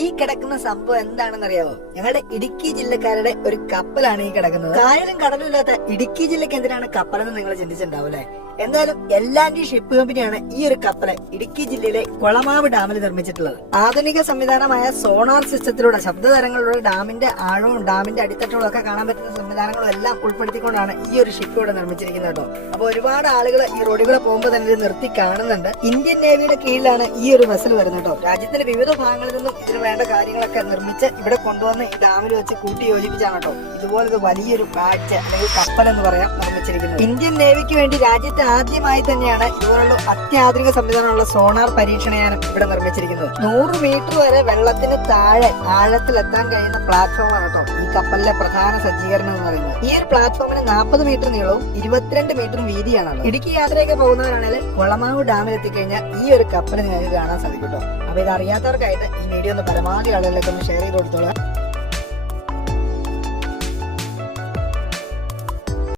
ഈ കിടക്കുന്ന സംഭവം എന്താണെന്ന് അറിയാവോ? ഞങ്ങളുടെ ഇടുക്കി ജില്ലക്കാരുടെ ഒരു കപ്പലാണ് ഈ കിടക്കുന്നത്. കായലും കടലും ഇല്ലാത്ത ഇടുക്കി ജില്ലക്ക് എന്തിനാണ് കപ്പലെന്ന് നിങ്ങൾ ചിന്തിച്ചിട്ടുണ്ടാവും അല്ലെ? എന്തായാലും L&T ഷിപ്പ് കമ്പനിയാണ് ഈ ഒരു കപ്പല് ഇടുക്കി ജില്ലയിലെ കൊളമാവ് ഡാമിൽ നിർമ്മിച്ചിട്ടുള്ളത്. ആധുനിക സംവിധാനമായ സോണാർ സിസ്റ്റത്തിലൂടെ ശബ്ദതരങ്ങളിലൂടെ ഡാമിന്റെ ആഴവും ഡാമിന്റെ അടിത്തട്ടുകളും ഒക്കെ കാണാൻ പറ്റുന്ന സംവിധാനങ്ങളും എല്ലാം ഉൾപ്പെടുത്തിക്കൊണ്ടാണ് ഈ ഒരു ഷിപ്പ് ഇവിടെ നിർമ്മിച്ചിരിക്കുന്നത് കേട്ടോ. അപ്പൊ ഒരുപാട് ആളുകൾ ഈ റോഡുകളെ പോകുമ്പോൾ തന്നെ ഇത് നിർത്തി കാണുന്നുണ്ട്. ഇന്ത്യൻ നേവിയുടെ കീഴിലാണ് ഈ ഒരു വെസൽ വരുന്നത് കേട്ടോ. രാജ്യത്തിന്റെ വിവിധ ഭാഗങ്ങളിൽ നിന്നും ഇതിന് വേണ്ട കാര്യങ്ങളൊക്കെ നിർമ്മിച്ച് ഇവിടെ കൊണ്ടുവന്ന് ഈ ഡാമിൽ വെച്ച് കൂട്ടി യോജിപ്പിച്ചാണ് കേട്ടോ ഇതുപോലൊരു വലിയൊരു ബാറ്റ് അല്ലെങ്കിൽ കപ്പൽ എന്ന് പറയാം നിർമ്മിച്ചിരിക്കുന്നത്. ഇന്ത്യൻ നേവിക്ക് വേണ്ടി രാജ്യത്തെ ആദ്യമായി തന്നെയാണ് ഇതുപോലുള്ള അത്യാധുനിക സംവിധാനമുള്ള സോണാർ പരീക്ഷണയാനം ഇവിടെ നിർമ്മിച്ചിരിക്കുന്നത്. 100 മീറ്റർ വരെ വെള്ളത്തിന് താഴെ ആഴത്തിലെത്താൻ കഴിയുന്ന പ്ലാറ്റ്ഫോമാണ് കേട്ടോ ഈ കപ്പലിലെ പ്രധാന സജ്ജീകരണം എന്ന് പറയുന്നത്. ഈ ഒരു പ്ലാറ്റ്ഫോമിന് 40 മീറ്റർ നീളവും 22 മീറ്ററും വീതിയാണ്. ഇടുക്കി യാത്രയൊക്കെ പോകുന്നവരാണെങ്കിൽ കൊളമാവ് ഡാമിൽ എത്തിക്കഴിഞ്ഞാൽ ഈ ഒരു കപ്പൽ നിങ്ങൾക്ക് കാണാൻ സാധിക്കും കേട്ടോ. അപ്പൊ ഇത് അറിയാത്തവർക്കായിട്ട് ഈ വീഡിയോ ഒന്ന് പരമാവധി ആളുകളിലേക്ക് ഒന്ന് ഷെയർ ചെയ്ത് കൊടുത്തോളാം.